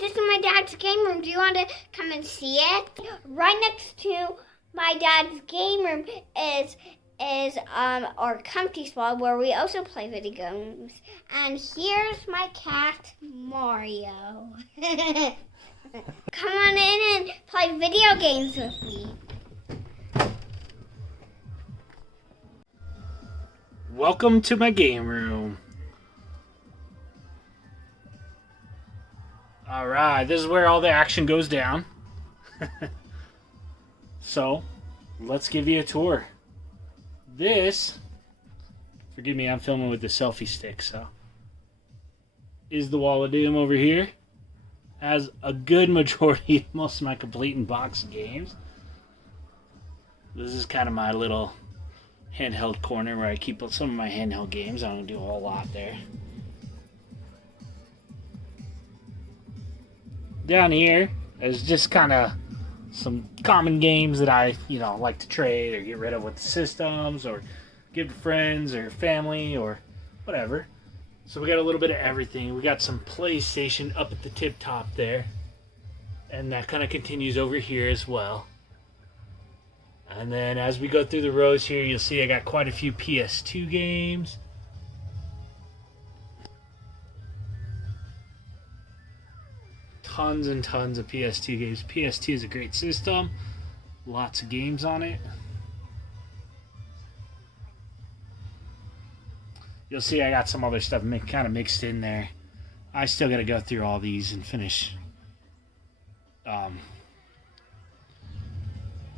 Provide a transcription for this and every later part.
this is my dad's game room. Do you want to come and see it? Right next to my dad's game room is our comfy spot where we also play video games. And here's my cat, Mario. Come on in and play video games with me. Welcome to my game room. Alright, this is where all the action goes down. So, let's give you a tour. This, forgive me, I'm filming with the selfie stick, so, is the Wall of Doom over here. Has a good majority of most of my complete in box games. This is kind of my little handheld corner where I keep some of my handheld games. I don't do a whole lot there. Down here is just kind of some common games that I, like to trade or get rid of with the systems or give to friends or family or whatever. So we got a little bit of everything. We got some PlayStation up at the tip top there. And that kind of continues over here as well. And then as we go through the rows here, you'll see I got quite a few PS2 games. Tons and tons of PS2 games. PS2 is a great system. Lots of games on it. You'll see I got some other stuff kind of mixed in there. I still got to go through all these and finish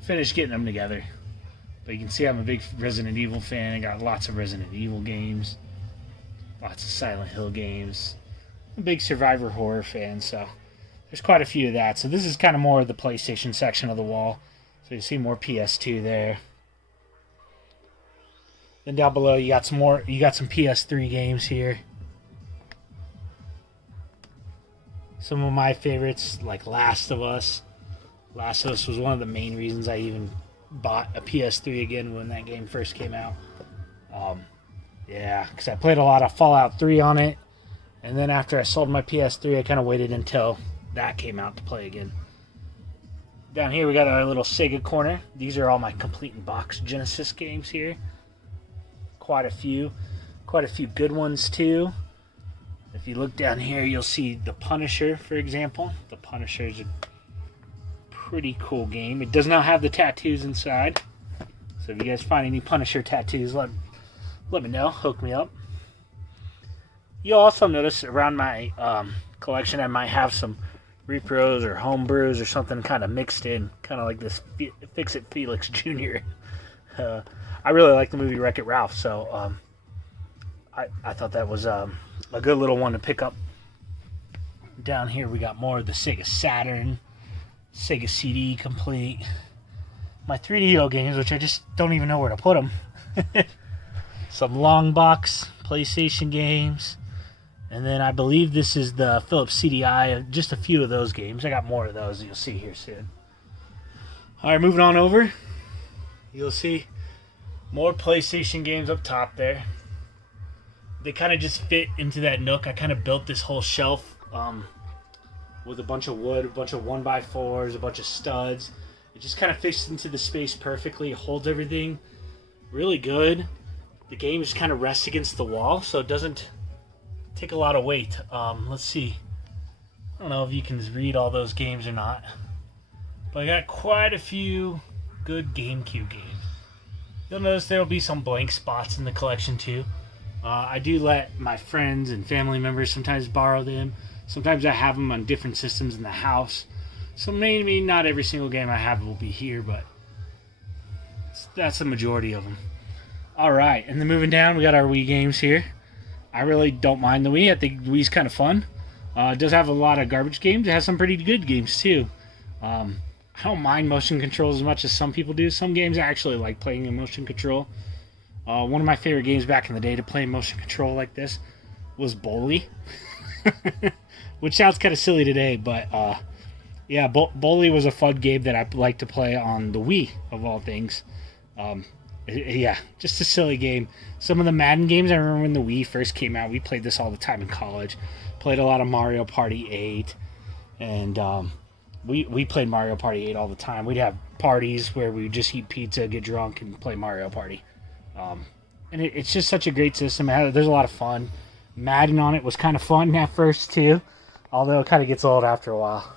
getting them together. But you can see I'm a big Resident Evil fan. I got lots of Resident Evil games. Lots of Silent Hill games. I'm a big survivor horror fan, so there's quite a few of that. So this is kind of more of the PlayStation section of the wall. So you see more PS2 there. Then down below you got some PS3 games here. Some of my favorites like Last of Us. Last of Us was one of the main reasons I even bought a PS3 again when that game first came out. Because I played a lot of Fallout 3 on it. And then after I sold my PS3, I kind of waited until that came out to play again. Down here we got our little Sega corner. These are all my complete in box Genesis games here. Quite a few good ones too. If you look down here, you'll see The Punisher, for example. The Punisher is a pretty cool game. It does not have the tattoos inside. So if you guys find any Punisher tattoos, let me know. Hook me up. You'll also notice around my collection I might have some repros or home brews or something kind of mixed in, kind of like this Fix-It Felix Jr. I really like the movie Wreck-It Ralph, so I thought that was a good little one to pick up. Down here we got more of the Sega Saturn, Sega CD complete, my 3DO games, which I just don't even know where to put them. Some long box PlayStation games. And then I believe this is the Philips CDI, just a few of those games. I got more of those you'll see here soon. Alright, moving on over. You'll see more PlayStation games up top there. They kind of just fit into that nook. I kind of built this whole shelf with a bunch of wood, a bunch of 1x4s, a bunch of studs. It just kind of fits into the space perfectly. It holds everything really good. The game just kind of rests against the wall, so it doesn't take a lot of weight. Let's see. I don't know if you can read all those games or not. But I got quite a few good GameCube games. You'll notice there will be some blank spots in the collection too. I do let my friends and family members sometimes borrow them. Sometimes I have them on different systems in the house. So maybe not every single game I have will be here, but that's the majority of them. Alright, and then moving down, we got our Wii games here. I really don't mind the Wii. I think Wii's kind of fun. It does have a lot of garbage games. It has some pretty good games too. I don't mind motion controls as much as some people do. Some games I actually like playing in motion control. One of my favorite games back in the day to play in motion control like this was Bully. Which sounds kind of silly today, but yeah, Bully was a fun game that I like to play on the Wii, of all things. Yeah, just a silly game. Some of the Madden games, I remember when the Wii first came out, we played this all the time in college. Played a lot of Mario Party 8 and we played Mario Party 8 all the time. We'd have parties where we would just eat pizza, get drunk, and play Mario Party. And it's just such a great system. There's a lot of fun. Madden on it was kind of fun at first too, although it kind of gets old after a while.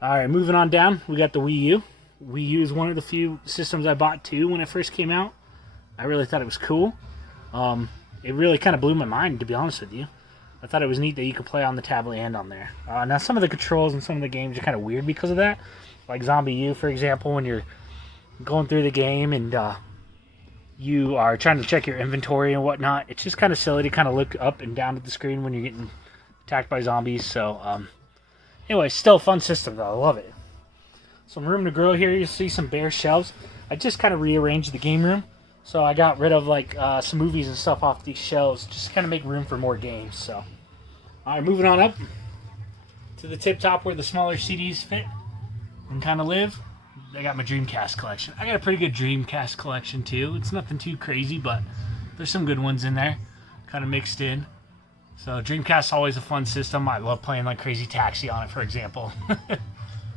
All right, moving on down, we got the Wii U. Wii U is one of the few systems I bought too when it first came out. I really thought it was cool. It really kind of blew my mind, to be honest with you. I thought it was neat that you could play on the tablet and on there. Now, some of the controls and some of the games are kind of weird because of that. Like Zombie U, for example, when you're going through the game and you are trying to check your inventory and whatnot, it's just kind of silly to kind of look up and down at the screen when you're getting attacked by zombies. So, anyway, still a fun system, though. I love it. Some room to grow here. You see some bare shelves. I just kind of rearranged the game room. So I got rid of like some movies and stuff off these shelves, just kind of make room for more games. So, all right, moving on up to the tip top where the smaller CDs fit and kind of live. I got my Dreamcast collection. I got a pretty good Dreamcast collection too. It's nothing too crazy, but there's some good ones in there, kind of mixed in. So Dreamcast's always a fun system. I love playing like Crazy Taxi on it, for example.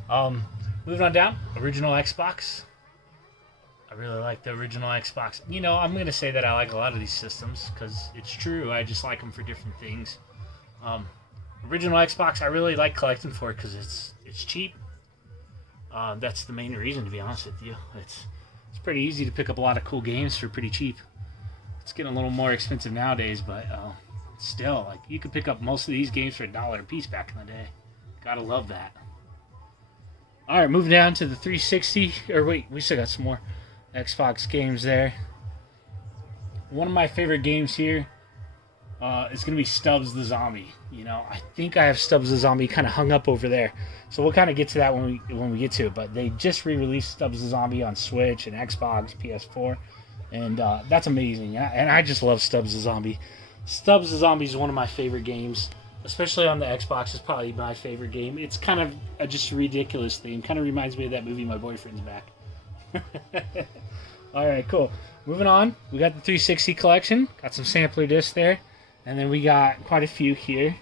Moving on down, original Xbox. I really like the original Xbox. You know, I'm going to say that I like a lot of these systems because it's true. I just like them for different things. Original Xbox, I really like collecting for it because it's cheap. That's the main reason, to be honest with you. It's pretty easy to pick up a lot of cool games for pretty cheap. It's getting a little more expensive nowadays, but still, like, you could pick up most of these games for $1 a piece back in the day. Gotta love that. All right, moving down to the 360. Or wait, we still got some more Xbox games there. One of my favorite games here is going to be Stubbs the Zombie. You know, I think I have Stubbs the Zombie kind of hung up over there. So we'll kind of get to that when we get to it. But they just re-released Stubbs the Zombie on Switch and Xbox, PS4. And that's amazing. And I just love Stubbs the Zombie. Stubbs the Zombie is one of my favorite games. Especially on the Xbox, is probably my favorite game. It's kind of just a ridiculous theme. Kind of reminds me of that movie, My Boyfriend's Back. Alright, cool. Moving on, we got the 360 collection. Got some sampler discs there. And then we got quite a few here.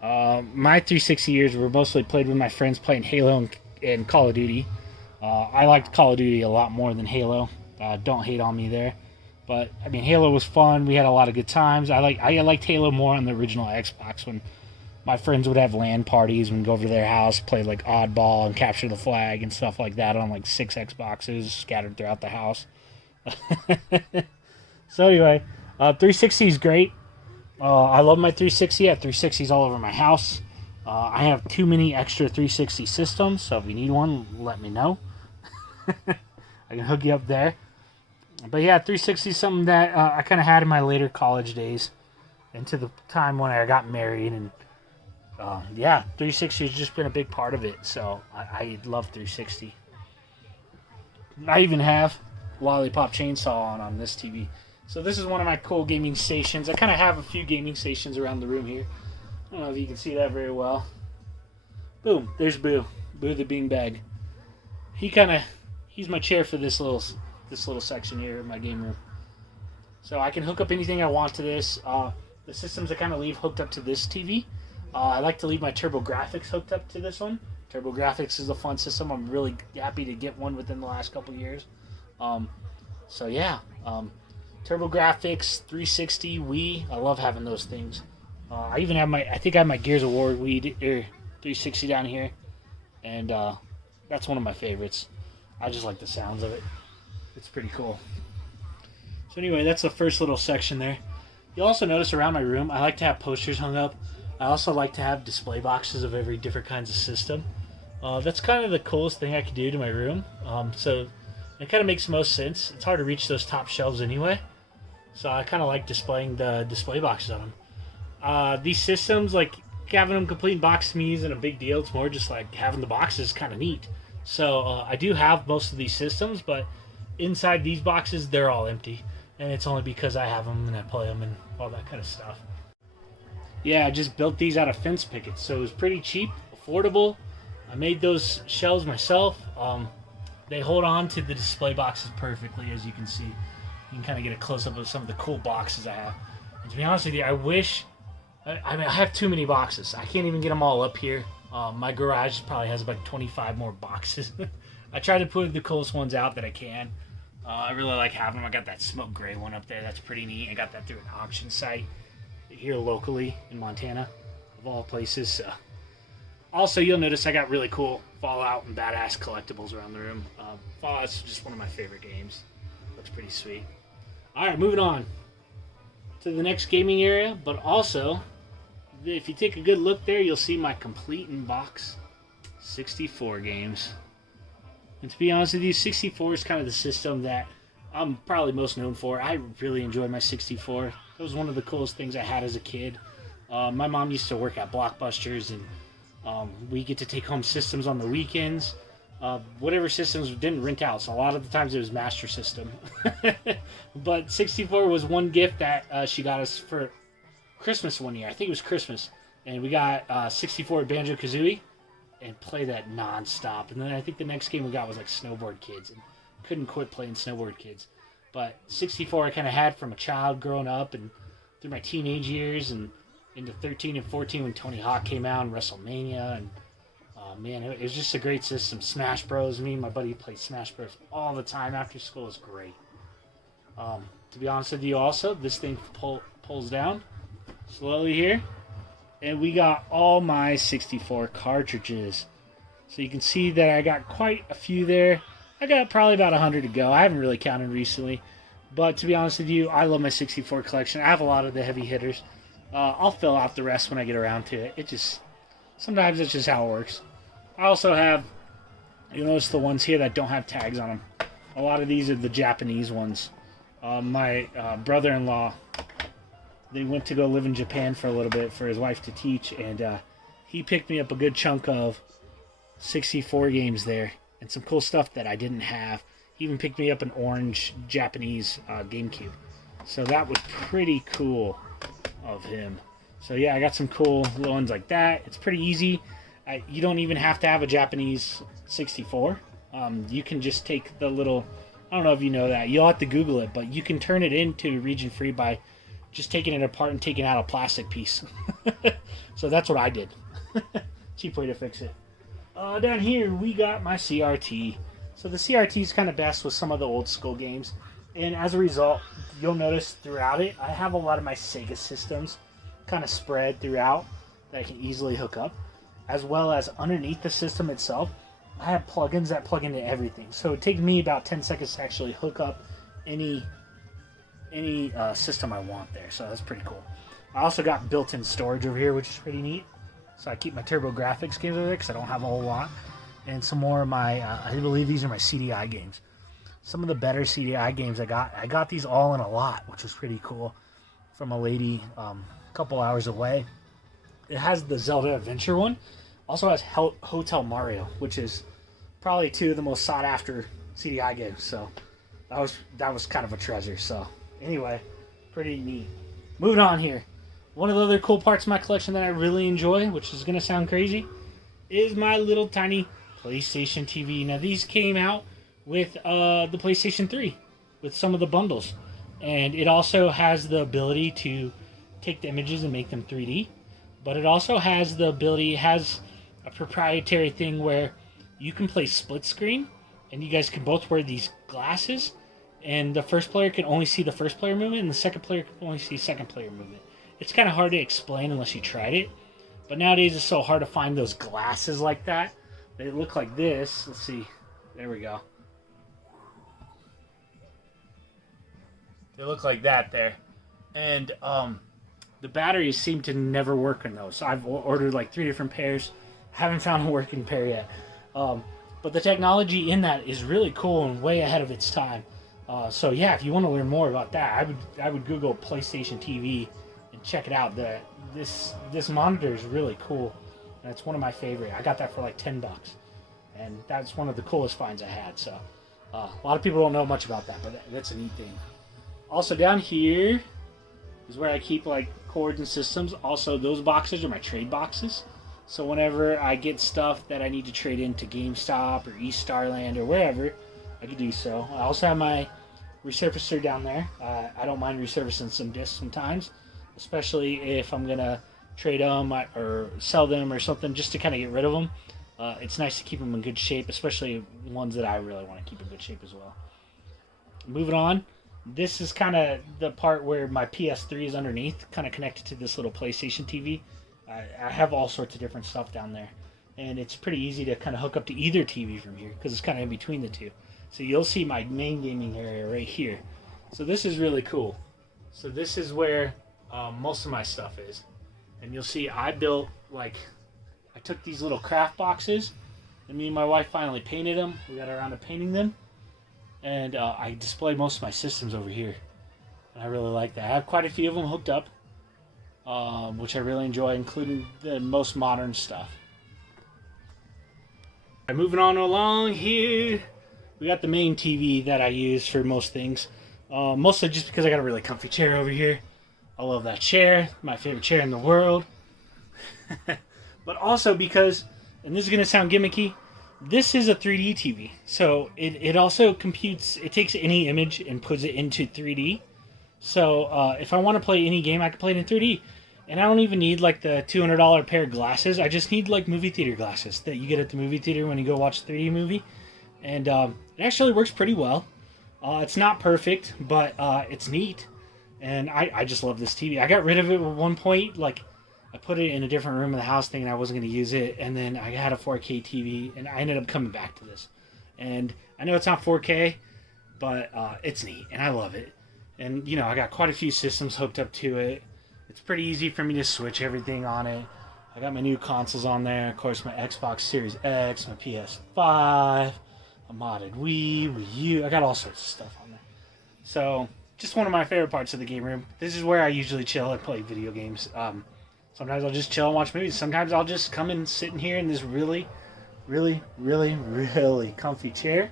My 360 years were mostly played with my friends playing Halo and Call of Duty. I liked Call of Duty a lot more than Halo. Don't hate on me there. But, I mean, Halo was fun. We had a lot of good times. I liked Halo more on the original Xbox when my friends would have LAN parties and go over to their house, play, like, Oddball and Capture the Flag and stuff like that on, like, 6 Xboxes scattered throughout the house. So, anyway, 360 is great. I love my 360. I have 360s all over my house. I have too many extra 360 systems, so if you need one, let me know. I can hook you up there. But yeah, 360 is something that I kind of had in my later college days into the time when I got married. And yeah, 360 has just been a big part of it. So I love 360. I even have Lollipop Chainsaw on this TV. So this is one of my cool gaming stations. I kind of have a few gaming stations around the room here. I don't know if you can see that very well. Boom, there's Boo. Boo the beanbag. He's my chair for this little section here in my game room. So I can hook up anything I want to this. The systems I kind of leave hooked up to this TV. I like to leave my TurboGrafx hooked up to this one. TurboGrafx is a fun system. I'm really happy to get one within the last couple years. So yeah, TurboGrafx, 360, Wii. I love having those things. I even have I think I have my Gears of War Wii 360 down here, and that's one of my favorites. I just like the sounds of it. It's pretty cool. So anyway, that's the first little section there. You'll also notice around my room, I like to have posters hung up. I also like to have display boxes of every different kinds of system. That's kind of the coolest thing I could do to my room. So it kind of makes most sense. It's hard to reach those top shelves anyway. So I kind of like displaying the display boxes on them. These systems, like having them complete in box to me isn't a big deal. It's more just like having the boxes kind of neat. So I do have most of these systems, but inside these boxes, they're all empty. And it's only because I have them and I play them and all that kind of stuff. Yeah, I just built these out of fence pickets. So it was pretty cheap, affordable. I made those shelves myself. They hold on to the display boxes perfectly, as you can see. You can kind of get a close-up of some of the cool boxes I have. And to be honest with you, I wish... I have too many boxes. I can't even get them all up here. My garage probably has about 25 more boxes. I try to put the coolest ones out that I can. I really like having them. I got that smoke gray one up there. That's pretty neat. I got that through an auction site here locally in Montana, of all places. So. Also, you'll notice I got really cool Fallout and badass collectibles around the room. Fallout's just one of my favorite games. Looks pretty sweet. All right, moving on to the next gaming area, but also, if you take a good look there, you'll see my complete in-box 64 games. And to be honest with you, 64 is kind of the system that I'm probably most known for. I really enjoyed my 64. It was one of the coolest things I had as a kid. My mom used to work at Blockbusters, and we get to take home systems on the weekends. Whatever systems didn't rent out, so a lot of the times it was Master System. But 64 was one gift that she got us for Christmas one year. I think it was Christmas. And we got 64 Banjo-Kazooie and play that non-stop. And then I think the next game we got was like Snowboard Kids. And couldn't quit playing Snowboard Kids. But 64 I kind of had from a child growing up and through my teenage years and into 13 and 14 when Tony Hawk came out and WrestleMania. And man, it was just a great system. Smash Bros. Me and my buddy played Smash Bros. All the time after school. It was great. To be honest with you also, this thing pulls down slowly here. And we got all my 64 cartridges. So you can see that I got quite a few there. I got probably about 100 to go. I haven't really counted recently. But to be honest with you, I love my 64 collection. I have a lot of the heavy hitters. I'll fill out the rest when I get around to it. Sometimes it's just how it works. I also have, you'll notice the ones here that don't have tags on them. A lot of these are the Japanese ones. My brother-in-law, they went to go live in Japan for a little bit for his wife to teach, and he picked me up a good chunk of 64 games there and some cool stuff that I didn't have. He even picked me up an orange Japanese GameCube. So that was pretty cool of him. So yeah, I got some cool little ones like that. It's pretty easy. You don't even have to have a Japanese 64. You can just take the little, I don't know if you know that. You'll have to Google it, but you can turn it into region free by just taking it apart and taking out a plastic piece. So that's what I did. Cheap way to fix it. Down here, we got my CRT. So the CRT is kind of best with some of the old school games. And as a result, you'll notice throughout it, I have a lot of my Sega systems kind of spread throughout that I can easily hook up. As well as underneath the system itself, I have plugins that plug into everything. So it takes me about 10 seconds to actually hook up any system I want there. So that's pretty cool. I also got built-in storage over here, which is pretty neat. So I keep my TurboGrafx games over there because I don't have a whole lot. And some more of my, I believe these are my CDI games. Some of the better CDI games I got these all in a lot, which was pretty cool. From a lady a couple hours away. It has the Zelda Adventure one. Also has Hotel Mario, which is probably two of the most sought after CDI games. So that was kind of a treasure. So anyway, pretty neat. Moving on here. One of the other cool parts of my collection that I really enjoy, which is going to sound crazy, is my little tiny PlayStation TV. Now these came out with the PlayStation 3 with some of the bundles. And it also has the ability to take the images and make them 3D. But it also has the ability, it has a proprietary thing where you can play split screen and you guys can both wear these glasses and the first player can only see the first player movement and the second player can only see second player movement. It's kind of hard to explain unless you tried it. But nowadays it's so hard to find those glasses like that. They look like this. Let's see. There we go. They look like that there. And the batteries seem to never work in those. So I've ordered like 3 different pairs. Haven't found a working pair yet. But the technology in that is really cool and way ahead of its time. So yeah, if you want to learn more about that, I would Google PlayStation TV and check it out. This monitor is really cool. And it's one of my favorite. I got that for like $10. And that's one of the coolest finds I had. So a lot of people don't know much about that, but that's a neat thing. Also down here is where I keep like cords and systems. Also, those boxes are my trade boxes. So whenever I get stuff that I need to trade into GameStop or East Starland or wherever, I can do so. I also have my resurfacer down there. I don't mind resurfacing some discs sometimes, especially if I'm going to trade them or sell them or something, just to kind of get rid of them. It's nice to keep them in good shape, especially ones that I really want to keep in good shape as well. Moving on, this is kind of the part where my PS3 is underneath, kind of connected to this little PlayStation TV. I have all sorts of different stuff down there, and it's pretty easy to kind of hook up to either TV from here because it's kind of in between the two. So you'll see my main gaming area right here. So this is really cool. So this is where most of my stuff is. And you'll see I built, like, I took these little craft boxes, and me and my wife finally painted them. We got around to painting them. And I display most of my systems over here. And I really like that. I have quite a few of them hooked up, which I really enjoy, including the most modern stuff. Right, moving on along here, we got the main TV that I use for most things. Mostly just because I got a really comfy chair over here. I love that chair, my favorite chair in the world. But also because, and this is going to sound gimmicky, this is a 3D TV. So it also computes, it takes any image and puts it into 3D. So if I want to play any game, I can play it in 3D. And I don't even need like the $200 pair of glasses. I just need like movie theater glasses that you get at the movie theater when you go watch a 3D movie. And it actually works pretty well. It's not perfect, but it's neat. And I just love this TV. I got rid of it at one point. Like, I put it in a different room of the house thinking I wasn't going to use it. And then I had a 4K TV, and I ended up coming back to this. And I know it's not 4K, but it's neat, and I love it. And, you know, I got quite a few systems hooked up to it. It's pretty easy for me to switch everything on it. I got my new consoles on there. Of course, my Xbox Series X, my PS5, a modded Wii U. I got all sorts of stuff on there. So, just one of my favorite parts of the game room. This is where I usually chill and play video games. Sometimes I'll just chill and watch movies. Sometimes I'll just come and sit in here in this really, really, really, really comfy chair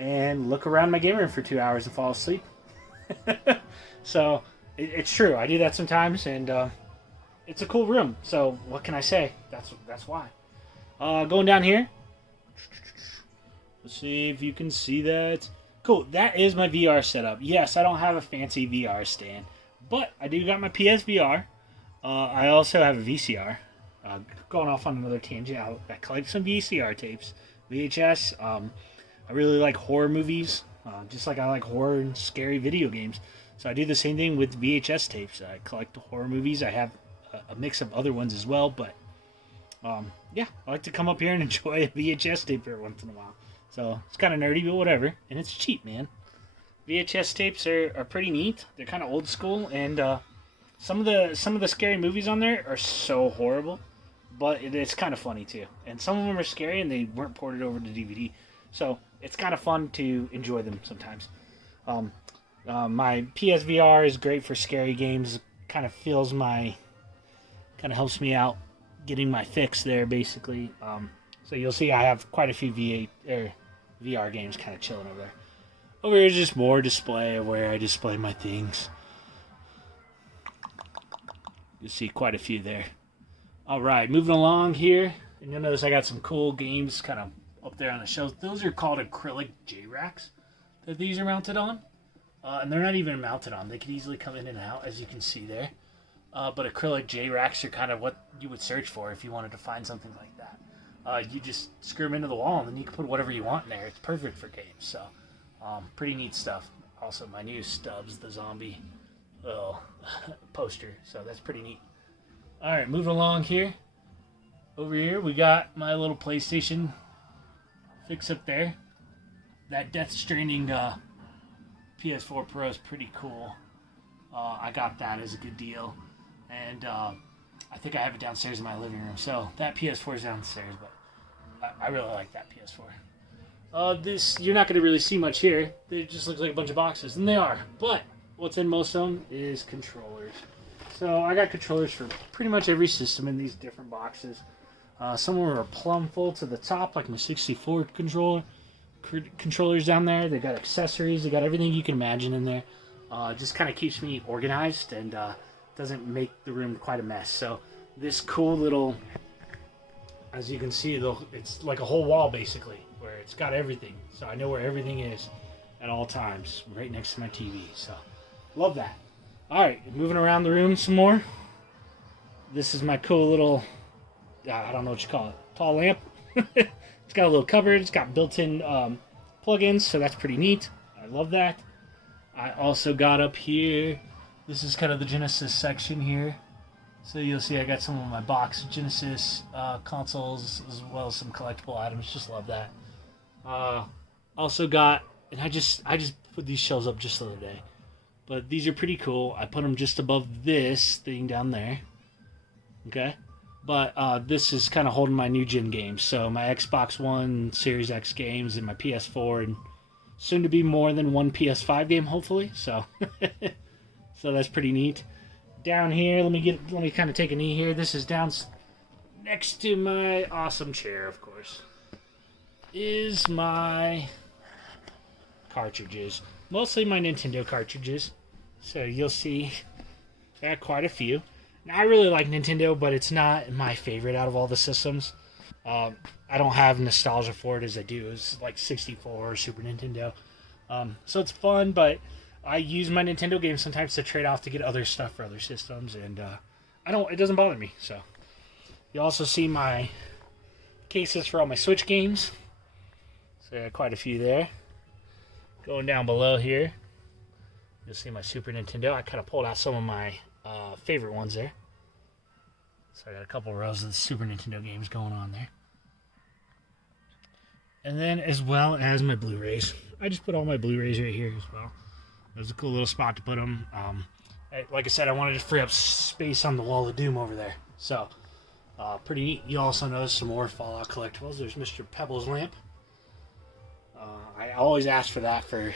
and look around my game room for 2 hours and fall asleep. So, it's true. I do that sometimes, and it's a cool room. So, what can I say? That's why. Going down here. Let's see if you can see that. Cool. That is my VR setup. Yes, I don't have a fancy VR stand, but I do got my PSVR. I also have a VCR. Going off on another tangent, I collect some VCR tapes. VHS. I really like horror movies, just like I like horror and scary video games. So I do the same thing with VHS tapes. I collect horror movies. I have a mix of other ones as well, but yeah, I like to come up here and enjoy a VHS tape every once in a while. So it's kind of nerdy, but whatever. And it's cheap, man. VHS tapes are pretty neat. They're kind of old school, and some of the scary movies on there are so horrible, but it's kind of funny too. And some of them are scary, and they weren't ported over to DVD, so it's kind of fun to enjoy them sometimes. My PSVR is great for scary games. Kind of helps me out getting my fix there, basically. So you'll see I have quite a few VR games kind of chilling over there. Over here is just more display of where I display my things. You'll see quite a few there. Alright, moving along here. And you'll notice I got some cool games kind of up there on the shelves. Those are called acrylic J-racks that these are mounted on. And they're not even mounted on. They could easily come in and out, as you can see there. But acrylic J-racks are kind of what you would search for if you wanted to find something like that. You just screw them into the wall, and then you can put whatever you want in there. It's perfect for games. So, pretty neat stuff. Also, my new Stubbs, the zombie poster. So that's pretty neat. All right, moving along here. Over here, we got my little PlayStation fix up there. That Death Stranding PS4 Pro is pretty cool. I got that as a good deal. And I think I have it downstairs in my living room. So that PS4 is downstairs, but I really like that PS4. This, you're not going to really see much here. It just looks like a bunch of boxes, and they are. But what's in most of them is controllers. So I got controllers for pretty much every system in these different boxes. Some of them are plumb full to the top, like my 64 controllers down there. They got accessories. They got everything you can imagine in there. Just kind of keeps me organized and doesn't make the room quite a mess. So this cool little, as you can see, it's like a whole wall basically, where it's got everything. So I know where everything is at all times, right next to my TV. So love that. All right, moving around the room some more. This is my cool little, I don't know what you call it, tall lamp. It's got a little cover. It's got built-in plugins, so that's pretty neat. I love that. I also got up here, this is kind of the Genesis section here. So you'll see I got some of my box Genesis consoles as well as some collectible items. Just love that. Also got, and I just put these shelves up just the other day. But these are pretty cool. I put them just above this thing down there. Okay? But this is kind of holding my new gen games. So my Xbox One, Series X games, and my PS4, and soon to be more than one PS5 game, hopefully. So, so that's pretty neat. Down here, let me kind of take a knee here. This is down next to my awesome chair, of course, is my cartridges. Mostly my Nintendo cartridges. So you'll see I got quite a few. Now, I really like Nintendo, but it's not my favorite out of all the systems. I don't have nostalgia for it as I do as like 64 or Super Nintendo. So it's fun, but I use my Nintendo games sometimes to trade off to get other stuff for other systems, and it doesn't bother me. So you also see my cases for all my Switch games. So I got quite a few there. Going down below here, you'll see my Super Nintendo. I kind of pulled out some of my favorite ones there. So I got a couple rows of the Super Nintendo games going on there. And then as well as my Blu-rays. I just put all my Blu-rays right here as well. There's a cool little spot to put them. Like I said, I wanted to free up space on the wall of doom over there. So, pretty neat. You also notice some more Fallout collectibles. There's Mr. Pebble's lamp. I always ask for that for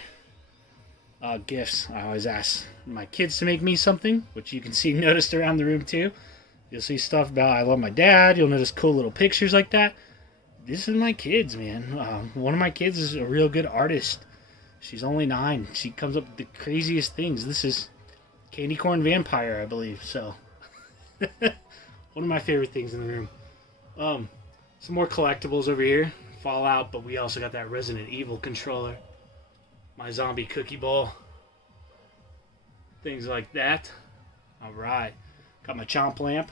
gifts. I always ask my kids to make me something, which you can see noticed around the room too. You'll see stuff about I love my dad. You'll notice cool little pictures like that. This is my kids, man. One of my kids is a real good artist. She's only 9. She comes up with the craziest things. This is Candy Corn Vampire, I believe. So, one of my favorite things in the room. Some more collectibles over here. Fallout, but we also got that Resident Evil controller. My zombie cookie bowl. Things like that. Alright. Got my chomp lamp.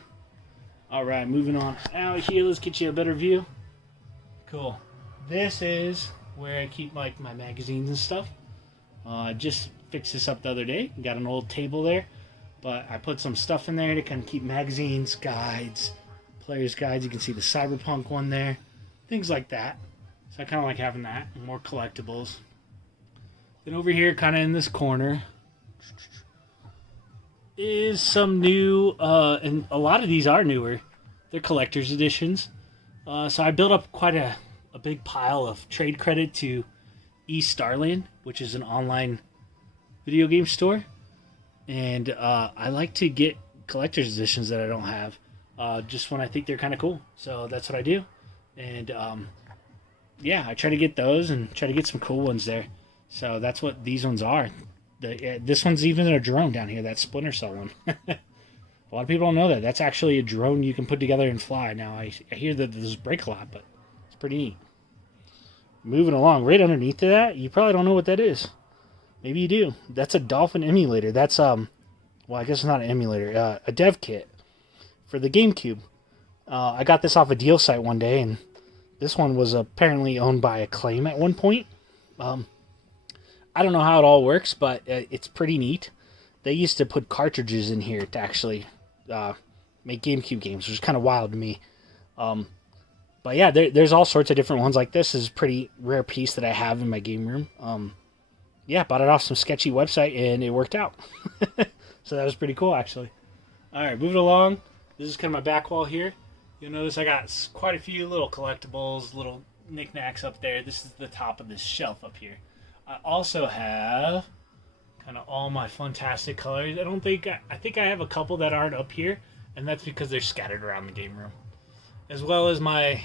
Alright, moving on out here. Let's get you a better view. Cool. This is where I keep like my magazines and stuff. Just fixed this up the other day. Got an old table there, but I put some stuff in there to kind of keep magazines, guides, players' guides. You can see the Cyberpunk one there, things like that. So I kind of like having that. More collectibles. Then over here, kind of in this corner, is some new, and a lot of these are newer. They're collector's editions. So I built up quite a big pile of trade credit to eStarland, which is an online video game store. And I like to get collector's editions that I don't have, just when I think they're kind of cool. So that's what I do. And yeah, I try to get those and try to get some cool ones there. So that's what these ones are. This one's even a drone down here, that Splinter Cell one. A lot of people don't know that. That's actually a drone you can put together and fly. Now, I hear that those break a lot, but it's pretty neat. Moving along, right underneath of that, you probably don't know what that is. Maybe you do. That's a Dolphin Emulator. That's, well, I guess it's not an emulator. A dev kit for the GameCube. I got this off a deal site one day, and this one was apparently owned by Acclaim at one point. I don't know how it all works, but it's pretty neat. They used to put cartridges in here to actually make GameCube games, which is kind of wild to me. But yeah, there's all sorts of different ones. Like this is a pretty rare piece that I have in my game room. Yeah, bought it off some sketchy website, and it worked out. So that was pretty cool, actually. All right, moving along. This is kind of my back wall here. You'll notice I got quite a few little collectibles, little knickknacks up there. This is the top of this shelf up here. I also have kind of all my fantastic colors. I think I have a couple that aren't up here, and that's because they're scattered around the game room. As well as my,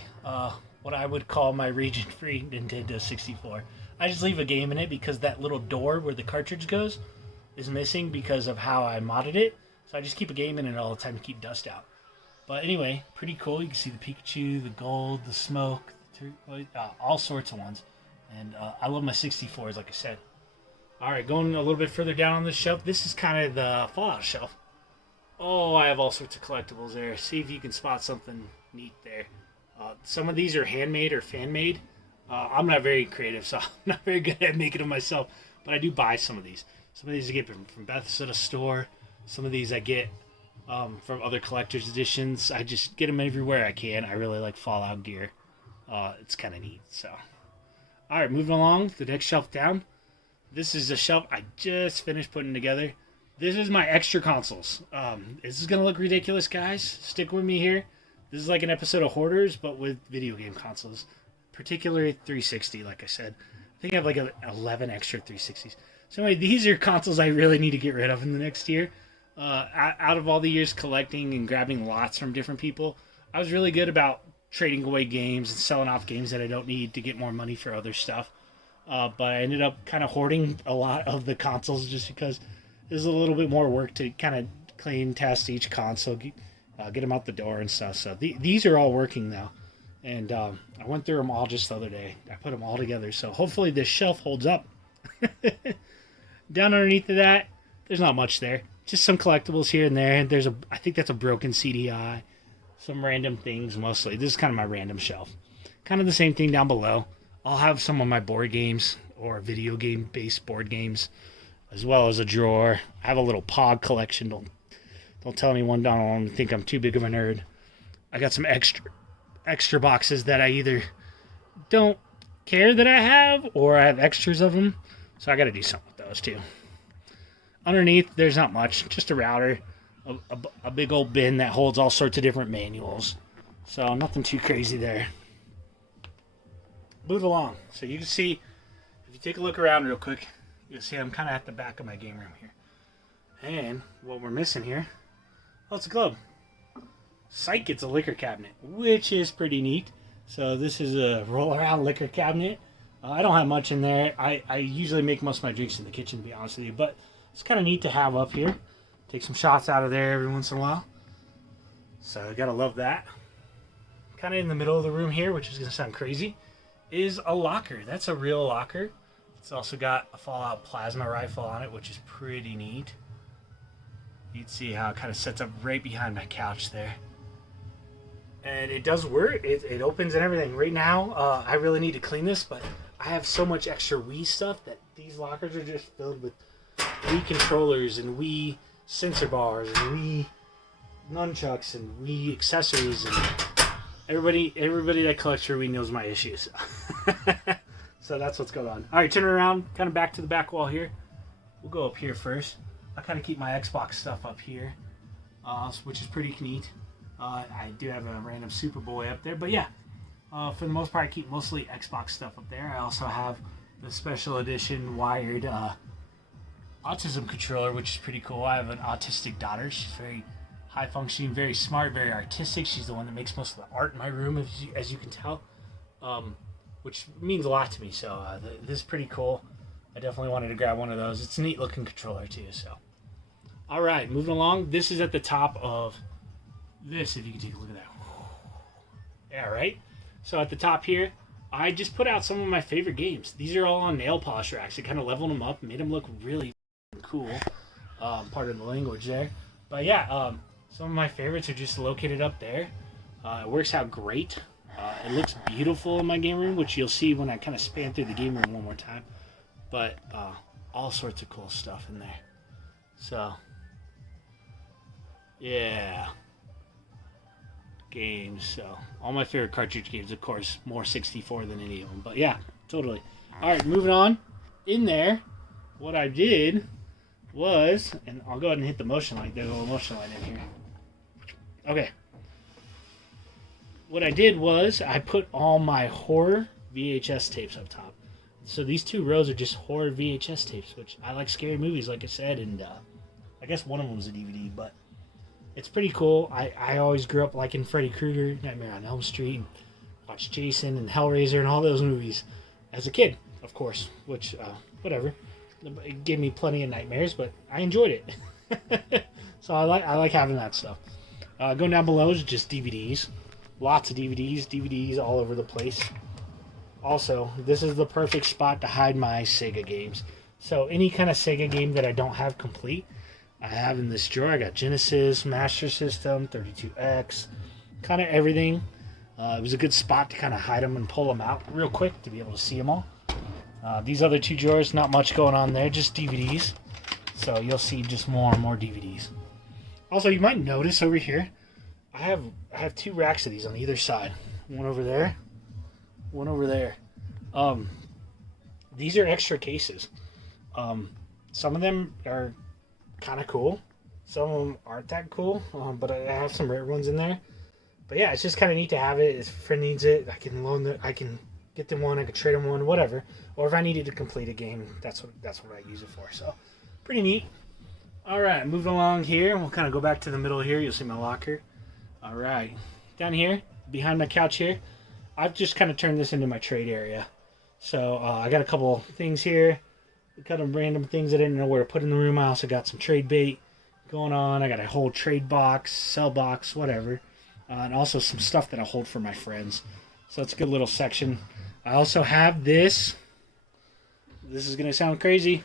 what I would call my region-free Nintendo 64. I just leave a game in it because that little door where the cartridge goes is missing because of how I modded it. So I just keep a game in it all the time to keep dust out. But anyway, pretty cool. You can see the Pikachu, the gold, the smoke, all sorts of ones. And I love my 64s, like I said. All right, going a little bit further down on this shelf. This is kind of the Fallout shelf. Oh, I have all sorts of collectibles there. See if you can spot something neat there. Some of these are handmade or fan-made. I'm not very creative, so I'm not very good at making them myself. But I do buy some of these. Some of these I get from Bethesda store. Some of these I get from other collector's editions. I just get them everywhere I can. I really like Fallout gear. It's kind of neat. So, all right, moving along. The next shelf down. This is a shelf I just finished putting together. This is my extra consoles. This is going to look ridiculous, guys. Stick with me here. This is like an episode of Hoarders, but with video game consoles. Particularly 360, like I said. I think I have like 11 extra 360s. So anyway, these are consoles I really need to get rid of in the next year. Out of all the years collecting and grabbing lots from different people, I was really good about trading away games and selling off games that I don't need to get more money for other stuff. But I ended up kind of hoarding a lot of the consoles just because there's a little bit more work to kind of clean, test each console, get them out the door and stuff. So these are all working now. And I went through them all just the other day. I put them all together. So hopefully this shelf holds up. Down underneath of that, there's not much there. Just some collectibles here and there. I think that's a broken CDI. Some random things mostly. This is kind of my random shelf. Kind of the same thing down below. I'll have some of my board games or video game based board games, as well as a drawer. I have a little Pog collection. Don't tell anyone down along to think I'm too big of a nerd. I got some extra boxes that I either don't care that I have or I have extras of them. So I got to do something with those too. Underneath, there's not much. Just a router, a big old bin that holds all sorts of different manuals. So nothing too crazy there. Move along. So you can see, if you take a look around real quick, you'll see I'm kind of at the back of my game room here. And what we're missing here, oh, it's a globe. Psych, it's a liquor cabinet, which is pretty neat. So this is a roll-around liquor cabinet. I don't have much in there. I usually make most of my drinks in the kitchen, to be honest with you. But it's kind of neat to have up here. Take some shots out of there every once in a while. So I gotta love that. Kind of in the middle of the room here, which is going to sound crazy, is a locker. That's a real locker. It's also got a Fallout plasma rifle on it, which is pretty neat. You'd see how it kind of sets up right behind my couch there. And it does work. It opens and everything. Right now, I really need to clean this, but I have so much extra Wii stuff that these lockers are just filled with Wii controllers and Wii sensor bars and Wii nunchucks and Wii accessories. And everybody that collects for Wii knows my issues. So that's what's going on. All right, turn around, kind of back to the back wall here. We'll go up here first. I kind of keep my Xbox stuff up here, which is pretty neat. I do have a random Superboy up there, but yeah, for the most part, I keep mostly Xbox stuff up there. I also have the special edition wired autism controller, which is pretty cool. I have an autistic daughter. She's very high functioning, very smart, very artistic. She's the one that makes most of the art in my room, as you can tell, which means a lot to me. So this is pretty cool. I definitely wanted to grab one of those. It's a neat looking controller too. So, all right, moving along. This is at the top of this, if you can take a look at that. Yeah, right? So at the top here, I just put out some of my favorite games. These are all on nail polish racks. I kind of leveled them up and made them look really cool. Part of the language there. But yeah, some of my favorites are just located up there. It works out great. It looks beautiful in my game room, which you'll see when I kind of span through the game room one more time. But all sorts of cool stuff in there. So, yeah. Games. So, all my favorite cartridge games, of course, more 64 than any of them. But yeah, totally. All right, moving on. In there, what I did was, and I'll go ahead and hit the motion light. There's a little motion light in here. Okay. What I did was I put all my horror VHS tapes up top. So these two rows are just horror VHS tapes, which I like scary movies, like I said, and I guess one of them was a DVD, but it's pretty cool. I always grew up liking Freddy Krueger, Nightmare on Elm Street, and watched Jason and Hellraiser and all those movies as a kid, of course, which, whatever. It gave me plenty of nightmares, but I enjoyed it. So I like having that stuff. Going down below is just DVDs. Lots of DVDs all over the place. Also, this is the perfect spot to hide my Sega games. So any kind of Sega game that I don't have complete, I have in this drawer. I got Genesis, Master System, 32X, kind of everything. It was a good spot to kind of hide them and pull them out real quick to be able to see them all. These other two drawers, not much going on there, just DVDs. So you'll see just more and more DVDs. Also, you might notice over here, I have 2 racks of these on either side. One over there, one over there. These are extra cases. Some of them are kind of cool. Some of them aren't that cool, but I have some rare ones in there. But yeah, it's just kind of neat to have it. If a friend needs it, I can loan it. I can get them one. I can trade them one, whatever. Or if I needed to complete a game, that's what I use it for. So pretty neat. All right, moving along here. We'll kind of go back to the middle here. You'll see my locker. All right, down here behind my couch here, I've just kind of turned this into my trade area. So I got a couple things here. Kind of random things I didn't know where to put in the room. I also got some trade bait going on. I got a whole trade box, sell box, whatever. And also some stuff that I hold for my friends. So it's a good little section. I also have this. This is going to sound crazy.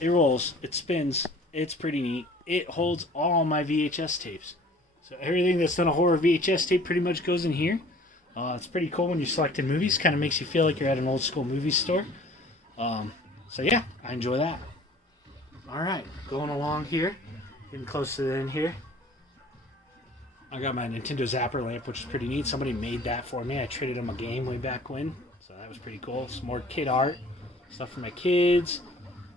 It rolls. It spins. It's pretty neat. It holds all my VHS tapes. So everything that's on a horror VHS tape pretty much goes in here. It's pretty cool when you're selecting movies. Kind of makes you feel like you're at an old school movie store. So yeah, I enjoy that. Alright, going along here, getting close to the end here. I got my Nintendo Zapper lamp, which is pretty neat. Somebody made that for me. I traded them a game way back when, so that was pretty cool. Some more kid art, stuff for my kids,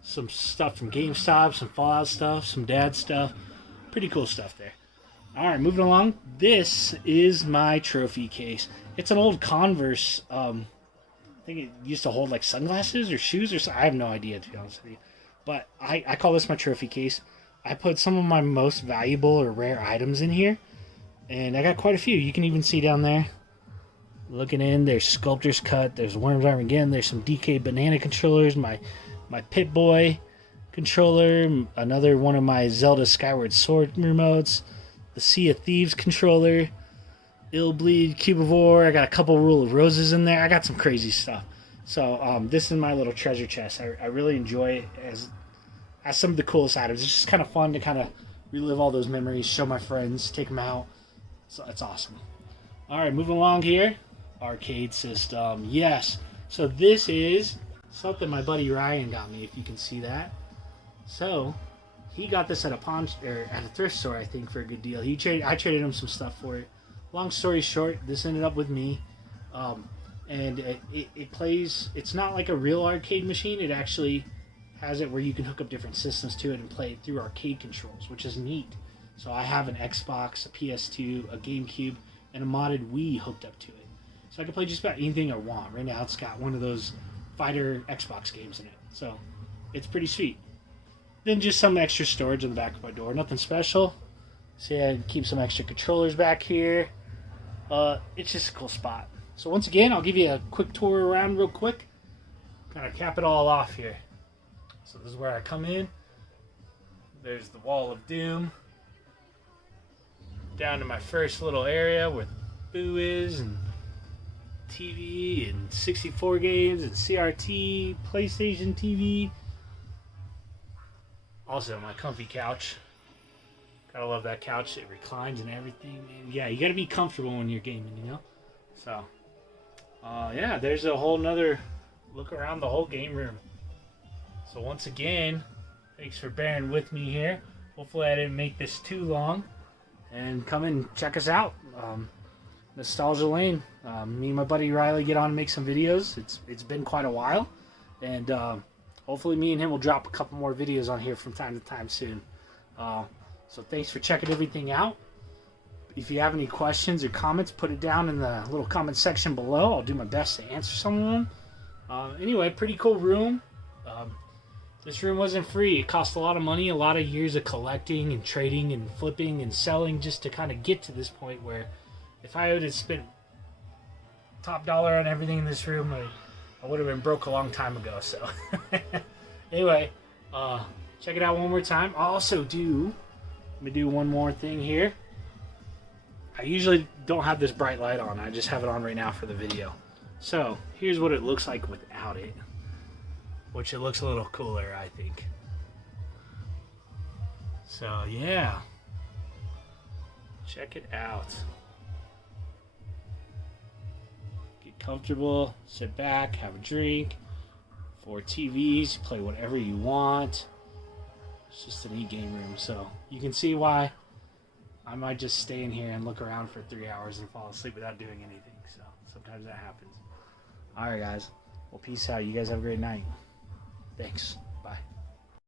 some stuff from GameStop, some Fallout stuff, some dad stuff. Pretty cool stuff there. Alright, moving along. This is my trophy case. It's an old Converse, I think it used to hold like sunglasses or shoes or something. I have no idea, to be honest with you. But I call this my trophy case. I put some of my most valuable or rare items in here. And I got quite a few. You can even see down there. Looking in, there's Sculptor's Cut. There's Worms Armageddon. There's some DK Banana controllers. My Pip-Boy controller. Another one of my Zelda Skyward Sword remotes. The Sea of Thieves controller. Illbleed, Cubivore. I got a couple Rule of Roses in there. I got some crazy stuff. So this is my little treasure chest. I really enjoy it as some of the coolest items. It's just kind of fun to kind of relive all those memories, show my friends, take them out. So it's awesome. All right, moving along here. Arcade system. Yes. So this is something my buddy Ryan got me, if you can see that. So he got this at at a thrift store, I think, for a good deal. I traded him some stuff for it. Long story short, this ended up with me, and it plays. It's not like a real arcade machine. It actually has it where you can hook up different systems to it and play it through arcade controls, which is neat. So I have an Xbox, a PS2, a GameCube, and a modded Wii hooked up to it. So I can play just about anything I want. Right now it's got one of those fighter Xbox games in it. So it's pretty sweet. Then just some extra storage on the back of my door. Nothing special. See, I keep some extra controllers back here. It's just a cool spot. So once again, I'll give you a quick tour around real quick. Kind of cap it all off here. So this is where I come in. There's the Wall of Doom. Down to my first little area where Boo is, and TV, and 64 games, and CRT, PlayStation TV. Also, my comfy couch. Gotta love that couch. It reclines and everything. And yeah, you gotta be comfortable when you're gaming, you know? So, yeah, there's a whole nother look around the whole game room. So once again, thanks for bearing with me here. Hopefully I didn't make this too long. And come and check us out. Nostalgia Lane. Me and my buddy Riley get on and make some videos. It's been quite a while. And hopefully me and him will drop a couple more videos on here from time to time soon. So thanks for checking everything out. If you have any questions or comments, put it down in the little comment section below. I'll do my best to answer some of them. Anyway, pretty cool room. This room wasn't free. It cost a lot of money, a lot of years of collecting and trading and flipping and selling just to kind of get to this point where if I would have spent top dollar on everything in this room, I would have been broke a long time ago. So anyway, check it out one more time. I'll also let me do one more thing here. I usually don't have this bright light on. I just have it on right now for the video. So here's what it looks like without it. Which it looks a little cooler, I think. So yeah, check it out. Get comfortable, sit back, have a drink. 4 TVs, play whatever you want. It's just a neat game room, so you can see why I might just stay in here and look around for 3 hours and fall asleep without doing anything. So sometimes that happens. Alright guys, well peace out. You guys have a great night. Thanks.